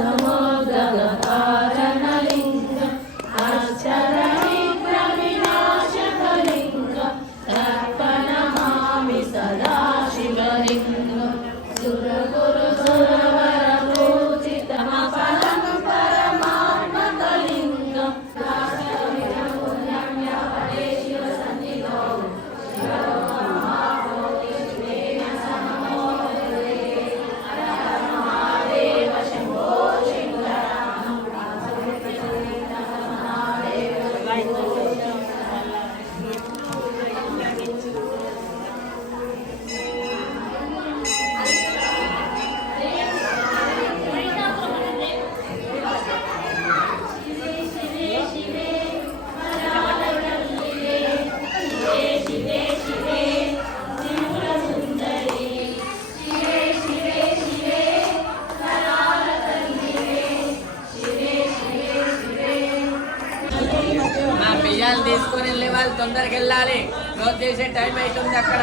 coração. నా బియ్యాలు తీసుకుని వెళ్ళి వాళ్ళు తొందరగా వెళ్ళాలి క్లోజ్ చేసే టైం అవుతుంది అక్కడ